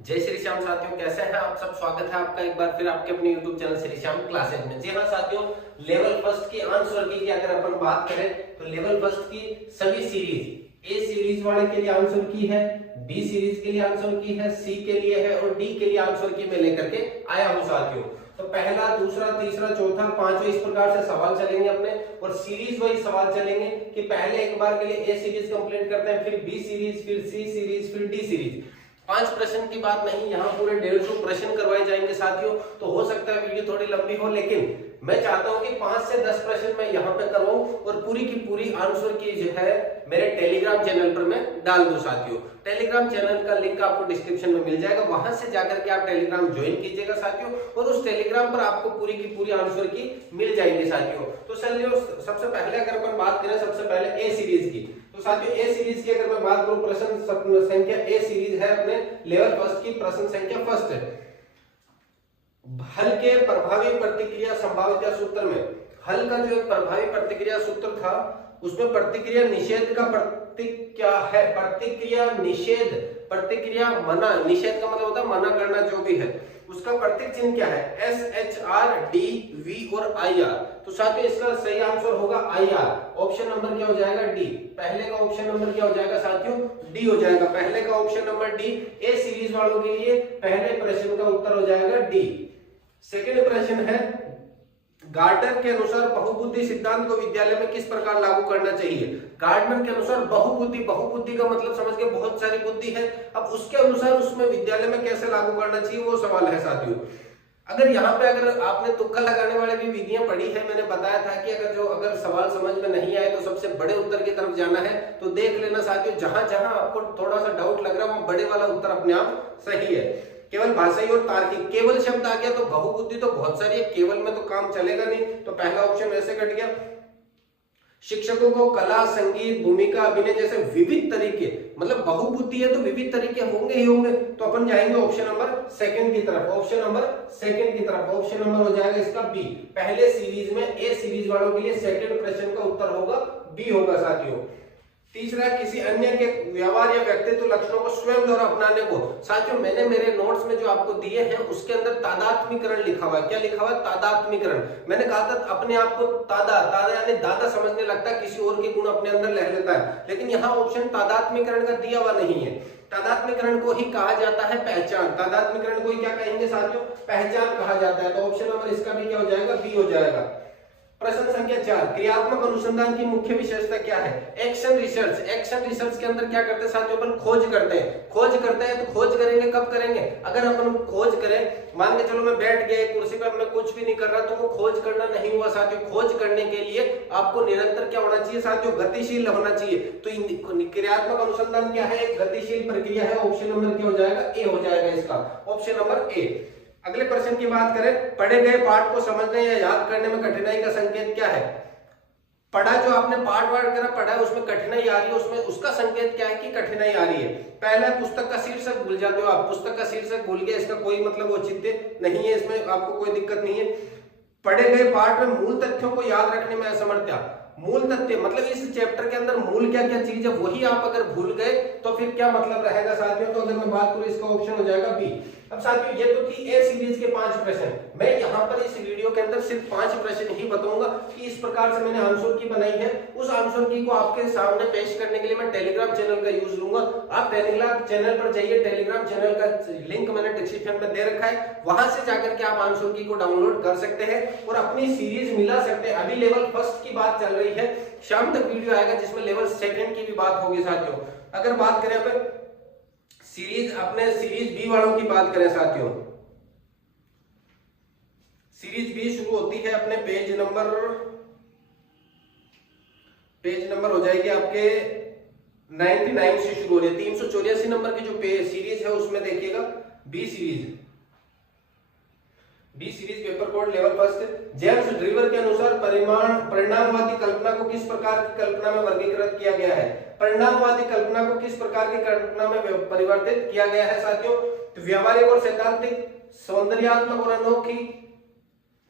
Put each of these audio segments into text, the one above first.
जय श्री श्याम साथियों, कैसे हैं आप सब। स्वागत है आपका एक बार फिर आपके अपने YouTube channel Shri Shyam classes में। जी हाँ साथियों, लेवल फर्स्ट की आंसर की अगर अपन बात करें तो लेवल फर्स्ट की सभी सीरीज, ए सीरीज वाले के लिए आंसर की है, बी सीरीज के लिए आंसर की है, सी के लिए है और डी के लिए आंसर की मैं लेकर के आया हूँ साथियों। तो पहला, दूसरा, तीसरा, चौथा, पांचवा इस प्रकार से सवाल चलेंगे अपने, और सीरीज वाइज सवाल चलेंगे कि पहले एक बार के लिए ए सीरीज कंप्लीट करते हैं, फिर बी सीरीज, फिर सी सीरीज, फिर डी सीरीज। 5 प्रश्न की बात नहीं, यहाँ पूरे 150 प्रश्न करवाए जाएंगे साथियों। तो हो सकता है वीडियो थोड़ी लंबी हो, लेकिन मैं चाहता हूँ कि 5 से 10 प्रश्न मैं यहाँ पे करवाऊं और पूरी की पूरी आंसर की जो है मेरे टेलीग्राम चैनल पर मैं डाल दूं साथियों। टेलीग्राम चैनल का लिंक आपको डिस्क्रिप्शन में मिल जाएगा, वहां से जाकर के आप टेलीग्राम ज्वाइन कीजिएगा साथियों, और उस टेलीग्राम पर आपको पूरी की पूरी आंसर की मिल जाएगी साथियों। तो चलिए सबसे पहले अगर अपन बात करें सबसे पहले ए सीरीज की, तो साथियों ए सीरीज की अगर मैं बात करूं, प्रश्न संख्या ए सीरीज है अपने लेवल फर्स्ट की, प्रश्न संख्या फर्स्ट है। हल के प्रभावी प्रतिक्रिया संभाव्यता सूत्र में हल का जो प्रभावी प्रतिक्रिया सूत्र था उसमें प्रतिक्रिया निषेध का प्रतीक क्या है? प्रतिक्रिया निषेध, प्रतिक्रिया मना, निषेध का मतलब होता है मना करना, जो भी है उसका प्रतीक चिन्ह क्या है? S, H, R, D, V और आई आर। तो साथियों इसका सही आंसर होगा आई आर। ऑप्शन नंबर क्या हो जाएगा? डी। पहले का ऑप्शन नंबर क्या हो जाएगा साथियों? डी हो जाएगा। पहले का ऑप्शन नंबर डी। ए सीरीज वालों के लिए पहले प्रश्न का उत्तर हो जाएगा डी। सेकंड प्रश्न है, गार्डनर के अनुसार बहुबुद्धि सिद्धांत को विद्यालय में किस प्रकार लागू करना चाहिए? गार्डनर के अनुसार बहुबुद्धि, बहुबुद्धि का मतलब समझ के बहुत सारी बुद्धि है, अब उसके अनुसार उसमें विद्यालय में कैसे लागू करना चाहिए वो सवाल है साथियों। अगर यहाँ पे अगर आपने तुक्का लगाने वाले भी विधियां पढ़ी है, मैंने बताया था कि अगर सवाल समझ में नहीं आए तो सबसे बड़े उत्तर की तरफ जाना है, तो देख लेना साथियों, जहां जहां आपको थोड़ा सा डाउट लग रहा है वो बड़े वाला उत्तर अपने आप सही है। केवल भाषाई और तार्किक, केवल शब्द आ गया तो बहुबुद्धि तो बहुत सारी है, केवल में तो काम चलेगा नहीं, तो पहला ऑप्शन ऐसे कट गया। शिक्षकों को कला, संगीत, भूमिका, अभिनय जैसे विविध तरीके, मतलब बहुबुद्धि है तो विविध तरीके होंगे ही होंगे, तो अपन जाएंगे ऑप्शन नंबर सेकंड की तरफ। ऑप्शन नंबर सेकंड की तरफ, ऑप्शन नंबर हो जाएगा इसका बी। पहले सीरीज में ए सीरीज वालों के लिए सेकंड प्रश्न का उत्तर होगा बी होगा साथियों। तीसरा, किसी अन्य के व्यवहार या व्यक्तित्व लक्षणों को स्वयं द्वारा अपनाने को। साथियों मैंने मेरे नोट्स में जो आपको दिए हैं उसके अंदर तादात्मीकरण लिखा हुआ है। क्या लिखा हुआ है? तादात्मीकरण। मैंने कहा था अपने आप को तादा, तादा यानी दादा समझने लगता है, किसी और के गुण अपने अंदर ले लेता है, लेकिन यहाँ ऑप्शन तादात्मीकरण का दिया हुआ नहीं है। तादात्मीकरण को ही कहा जाता है पहचान। तादात्मीकरण को ही क्या कहेंगे साथियों? पहचान कहा जाता है। तो ऑप्शन नंबर इसका भी क्या हो जाएगा? बी हो जाएगा। प्रश्न संख्या 4, क्रियात्मक अनुसंधान की मुख्य विशेषता क्या है? Action research. एक्शन रिसर्च के अंदर क्या करते हैं साथियों? अपन खोज करते हैं। खोज करते हैं तो खोज करेंगे कब करेंगे? अगर अपन खोज करें, मान के चलो मैं बैठ गया कुर्सी पर, मैं कुछ भी नहीं कर रहा, तो वो खोज करना नहीं हुआ साथियों। खोज करने के लिए आपको निरंतर क्या होना चाहिए साथियों? गतिशील होना चाहिए। तो क्रियात्मक अनुसंधान क्या है? एक गतिशील प्रक्रिया है। ऑप्शन नंबर क्या हो जाएगा? ए हो जाएगा इसका, ऑप्शन नंबर ए। अगले प्रश्न की बात करें, पढ़े गए पाठ को समझने या याद करने में कठिनाई का संकेत क्या है? पढ़ा, जो आपने पाठ वाठ करा पढ़ा है उसमें कठिनाई आ रही है, उसमें उसका संकेत क्या है कि कठिनाई आ रही है? पहला, पुस्तक का शीर्षक भूल जाते हो आप। पुस्तक का शीर्षक भूल गए, इसका कोई मतलब औचित्य नहीं है, इसमें आपको कोई दिक्कत नहीं है। पढ़े गए पाठ में मूल तथ्यों को याद रखने में असमर्थता। मूल तथ्य मतलब इस चैप्टर के अंदर मूल क्या क्या चीज है वही आप अगर भूल गए तो फिर क्या मतलब रहेगा साथियों? तो अगर मैं बात करूं इसका ऑप्शन हो जाएगा बी। अब साथियों ये तो थी ए सीरीज के 5 प्रश्न। मैं यहाँ पर इस वीडियो के अंदर सिर्फ 5 प्रश्न ही बताऊंगा कि इस प्रकार से मैंने आंसर की बनाई है। उस आंसर की को आपके सामने पेश करने के लिए मैं टेलीग्राम चैनल का यूज लूंगा। आप टेलीग्राम चैनल पर जाइए, टेलीग्राम चैनल का लिंक मैंने डिस्क्रिप्शन में दे रखा है, वहां से जाकर के आप आंसर की को डाउनलोड कर सकते हैं और अपनी सीरीज मिला सकते हैं। अभी लेवल फर्स्ट की बात चल रही है, शाम तक वीडियो आएगा जिसमें लेवल सेकंड की भी बात होगी साथियों। अगर बात करें अपन सीरीज, अपने सीरीज बी वालों की बात करें साथियों, सीरीज बी शुरू होती है अपने पेज नंबर हो जाएगी आपके 99 से शुरू हो रही है। 384 नंबर की जो सीरीज है उसमें देखिएगा B series paper code level first. James Drever के अनुसार परिणामवादी कल्पना को किस प्रकार की कल्पना में वर्गीकृत किया गया है? परिणामवादी कल्पना को किस प्रकार की कल्पना में परिवर्तित किया गया है साथियों? तो व्यवहारिक और सैद्धांतिक, सौंदर्यात्मक और अनोखी।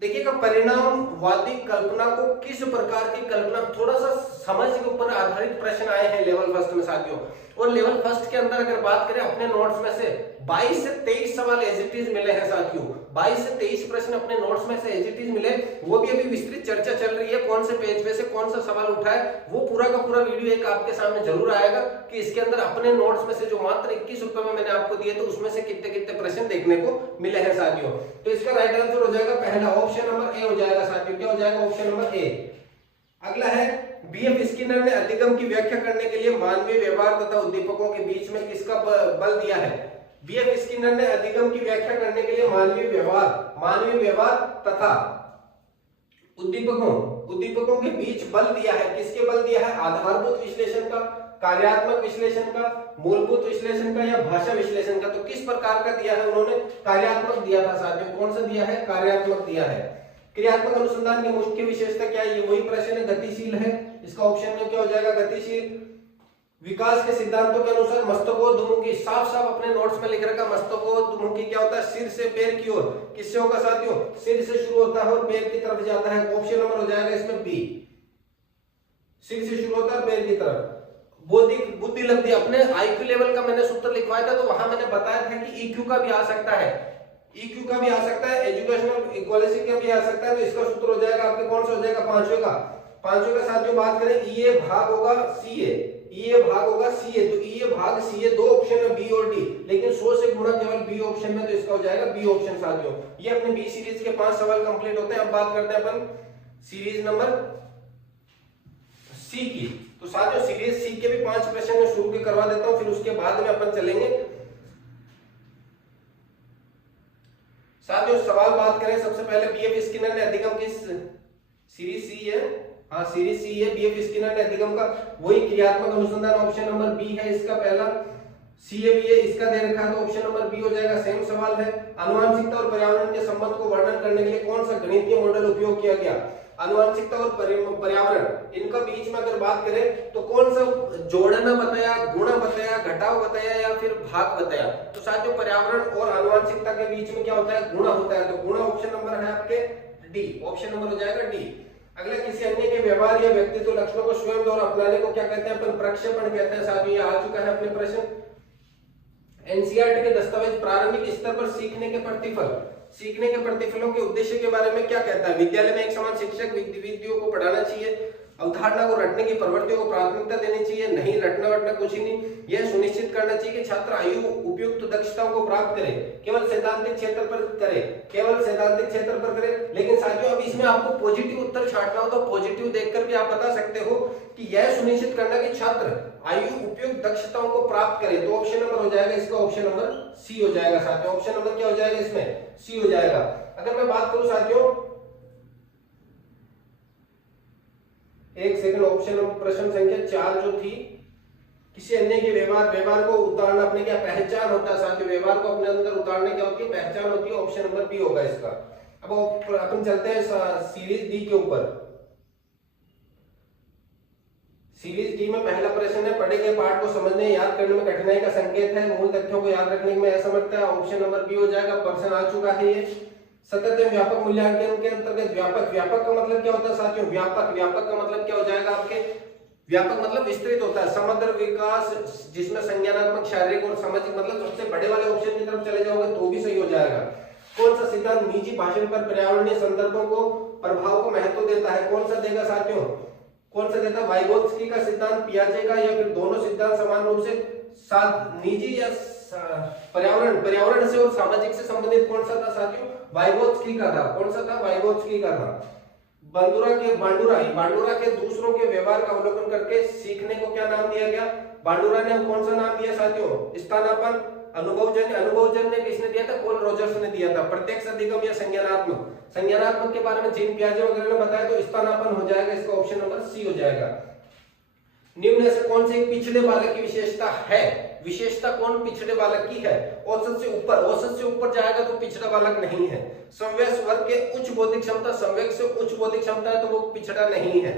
देखिएगा, परिणामवादी कल्पना को किस प्रकार की कल्पना, थोड़ा सा समझ के ऊपर आधारित प्रश्न आए हैं लेवल फर्स्ट में साथियों। और लेवल फर्स्ट के अंदर अगर बात करें अपने नोट्स में से 22 से 23 सवाल एज इट इज मिले हैं साथियों। 22 से 23 प्रश्न अपने नोट्स में से एज इट इज मिले, वो भी अभी विस्तृत चर्चा चल रही है कौन से पेज पे से कौन सा सवाल उठा है, वो पूरा का पूरा वीडियो एक आपके सामने जरूर आएगा कि इसके अंदर अपने नोट्स में से जो मात्र 21 रुपए में मैंने आपको दिए थे उसमें से कितने कितने प्रश्न देखने को मिले हैं साथियों। तो इसका राइट आंसर हो जाएगा पहला ऑप्शन नंबर ए हो जाएगा साथियों। क्या हो जाएगा? Option number A. अगला है बीएफ स्किनर ने अधिगम की व्याख्या करने के लिए मानवीय व्यवहार तथा उद्दीपकों के बीच में किसका बल दिया है? बीएफ स्किनर ने अधिगम की व्याख्या करने के लिए मानवीय व्यवहार तथा उद्दीपकों के बीच बल दिया है। किसके बल दिया है? आधारभूत विश्लेषण का, कार्यात्मक विश्लेषण का, मूलभूत विश्लेषण का या भाषा विश्लेषण का। तो किस प्रकार का दिया है उन्होंने? कार्यात्मक दिया था साथियों। कौन सा दिया है? कार्यात्मक दिया है। क्रियात्मक अनुसंधान की मुख्य विशेषता क्या है? ये वही प्रश्न है, गतिशील है। इसका ऑप्शन में क्या हो जाएगा? गतिशील। विकास के सिद्धांतों के अनुसार मस्तकोद्मुखी, साफ साफ अपने नोट्स में लिख रखा मस्तकोद्मुखी क्या होता है? सिर से पैर की ओर। किससे होगा साथियों? सिर से शुरू होता है और पैर की तरफ जाता है। ऑप्शन नंबर हो जाएगा इसमें बी, सिर से शुरू होता है पैर की तरफ। बौद्धिक बुद्धि लब्धि, अपने आईक्यू लेवल का मैंने सूत्र लिखवाया था, तो वहां मैंने बताया था कि ईक्यू का भी आ सकता है, ईक्यू का भी आ सकता है, एजुकेशनल इक्वालिटी का भी आ सकता है। तो इसका सूत्र हो जाएगा आपके कौन सा हो जाएगा? पांचवें का साथियों बात करें, ईए भाग होगा सीए, ईए भाग होगा सीए। तो ईए भाग सीए दो ऑप्शन में बी और डी, लेकिन 100 से गुणा केवल बी ऑप्शन में, तो इसका हो जाएगा बी ऑप्शन साथियों। ये अपने बी सीरीज के 5 सवाल कंप्लीट होते हैं। अब बात करते हैं अपन सीरीज नंबर सी की। तो साथियों सीरीज सी के भी 5 प्रश्न में शुरू के करवा देता हूं, फिर उसके बाद में अपन चलेंगे साथियों। सवाल बात करें सबसे पहले, बीएफ स्किनर ने अधिगम किस सीरीज सी है? हाँ सीरीज सी है। बीएफ स्किनर ने अधिगम का वही क्रियात्मक अनुसंधान, ऑप्शन नंबर बी है इसका पहला। सीएबीए इसका दे रखा है तो ऑप्शन नंबर बी हो जाएगा। सेम सवाल है, आनुवांशिकता और पर्यावरण के संबंध को वर्णन करने के लिए कौन सा गणितीय मॉडल उपयोग किया गया? आनुवांशिकता और पर्यावरण, इनका बीच में अगर बात करें तो कौन सा जोड़ना बताया, गुणा बताया, घटाव बताया या फिर भाग बताया? तो साथियों पर्यावरण और आनुवांशिकता के बीच में क्या होता है? गुणा होता है। तो गुणा ऑप्शन नंबर है आपके डी, ऑप्शन नंबर हो जाएगा डी। अगला, किसी अन्य के व्यवहार या व्यक्तित्व लक्षणों को स्वयं और अपनाने को क्या कहते हैं? अपन प्रक्षेपण कहते हैं साथियों। ये आ चुका है अपने प्रश्न। एनसीईआरटी के दस्तावेज प्रारंभिक स्तर पर सीखने के प्रतिफलों के उद्देश्य के बारे में क्या कहता है? विद्यालय में एक समान शिक्षक विद्यार्थियों को पढ़ाना चाहिए, अवधारणा को रटने की प्रवृत्तियों को प्राथमिकता देनी चाहिए, नहीं रटना वटना कुछ ही नहीं, यह सुनिश्चित करना चाहिए कि छात्र आयु उपयुक्त दक्षताओं को प्राप्त करे, केवल सैद्धांतिक क्षेत्र पर करे। लेकिन साथियों अब इसमें आपको पॉजिटिव उत्तर छांटना हो तो पॉजिटिव देखकर भी आप बता सकते हो कि यह सुनिश्चित करना कि छात्र आयु उपयुक्त दक्षताओं को प्राप्त करे। तो ऑप्शन नंबर हो जाएगा इसका, ऑप्शन नंबर सी हो जाएगा साथियों। ऑप्शन नंबर क्या हो जाएगा इसमें? सी हो जाएगा। अगर मैं बात करूं साथियों, एक सेकंड, ऑप्शन प्रश्न संख्या 4 जो थी, किसी अन्य के व्यवहार को उतारना, अपने क्या पहचान होता है साथियों? व्यवहार को अपने अंदर उतारने क्या होती है? पहचान होती है। ऑप्शन नंबर बी होगा इसका। अब अपन चलते हैं सीरीज डी के ऊपर। सीरीज डी में पहला प्रश्न है, पढ़े गए पाठ को समझने याद करने में कठिनाई का संकेत है, मूल तथ्यों को याद रखने में असमर्थता है। ऑप्शन नंबर बी हो जाएगा। प्रश्न आ चुका है ये। सतत व्यापक मूल्यांकन के अंतर्गत व्यापक का मतलब क्या होता है साथियों? व्यापक का मतलब क्या हो जाएगा आपके? व्यापक मतलब विस्तृत होता है। समग्र विकास जिसमें संज्ञानात्मक, शारीरिक और सामाजिक, मतलब सबसे बड़े वाले ऑप्शन की तरफ चले जाओगे तो भी सही हो जाएगा। कौन सा सिद्धांत निजी भाषण पर पर्यावरणीय संदर्भों को प्रभाव को महत्व देता है? कौन सा देगा साथियों? कौन सा देता है? वाइगोत्स्की का सिद्धांत, पियाजे का, या फिर दोनों सिद्धांत समान रूप से निजी या पर्यावरण से और सामाजिक से संबंधित कौन सा था साथियों? वाइगोत्स्की का था। कौन सा था? वाइगोत्स्की का था। बांडुरा के दूसरों के व्यवहार का अवलोकन करके सीखने को क्या नाम दिया गया? बांडुरा ने कौन सा नाम दिया साथियों? स्थानापन्न, अनुभवजन्य किसने दिया था? पॉल रॉजर्स ने दिया था। प्रत्यक्ष अधिगम या संज्ञानात्मक के बारे में जीन पियाजे वगैरह ने बताया, तो स्थानापन्न हो जाएगा। इसका ऑप्शन नंबर सी हो जाएगा। निम्न में से कौन से एक पिछड़े बालक की विशेषता है? विशेषता कौन पिछड़े बालक की है? औसत से ऊपर जाएगा तो पिछड़ा बालक नहीं है। समवयस्क वर्ग के उच्च बौद्धिक क्षमता, समवयस्क से उच्च बौद्धिक क्षमता है तो वो पिछड़ा नहीं है।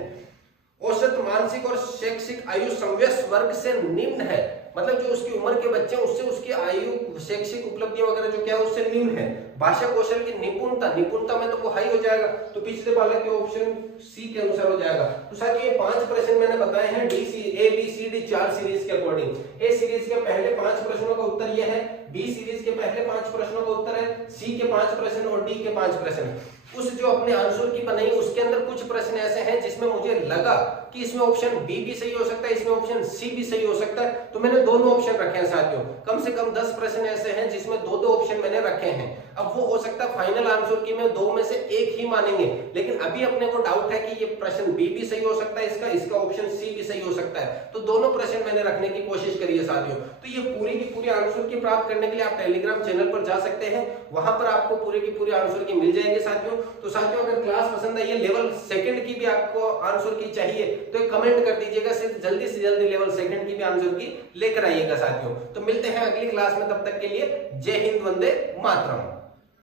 औसत मानसिक और शैक्षिक आयु समवयस्क वर्ग से निम्न है मतलब जो उसकी उम्र के बच्चे हैं उससे उसकी आयु, शैक्षिक उपलब्धियां वगैरह जो क्या है उससे निम्न है। भाषा कौशल की निपुणता में तो वो हाई हो जाएगा, तो पिछले वाले के ऑप्शन सी के अनुसार हो जाएगा। तो साथियों ये 5 प्रश्न मैंने बताए हैं A B C D 4 series के अकॉर्डिंग। ए सीरीज के पहले 5 प्रश्नों का उत्तर यह है, बी सीरीज के पहले 5 प्रश्नों का उत्तर है, सी के 5 प्रश्न और डी के 5 प्रश्न। उस जो अपने आंसर की बनाई उसके अंदर कुछ प्रश्न ऐसे हैं जिसमें मुझे लगा कि इसमें ऑप्शन बी भी सही हो सकता है, इसमें ऑप्शन सी भी सही हो सकता है, तो मैंने दोनों ऑप्शन रखे हैं साथियों। कम से कम 10 प्रश्न ऐसे हैं जिसमें दो दो ऑप्शन मैंने रखे हैं। अब वो हो सकता है फाइनल आंसर की में दो में से एक ही मानेंगे, लेकिन अभी अपने को डाउट है कि ये प्रश्न बी भी सही हो सकता है, इसका ऑप्शन सी भी सही हो सकता है, तो दोनों प्रश्न मैंने रखने की कोशिश करी है साथियों। तो ये पूरी की पूरी आंसर की प्राप्त करने के लिए आप टेलीग्राम चैनल पर जा सकते हैं, वहां पर आपको पूरी की पूरी आंसर की मिल जाएगी साथियों। तो साथियों अगर क्लास पसंद आई है, लेवल सेकंड की भी आपको आंसर की चाहिए तो एक कमेंट कर दीजिएगा, सिर्फ जल्दी से जल्दी लेवल सेकंड की भी आंसर की लेकर आइएगा साथियों। तो मिलते हैं अगली क्लास में, तब तक के लिए जय हिंद, वंदे मातरम।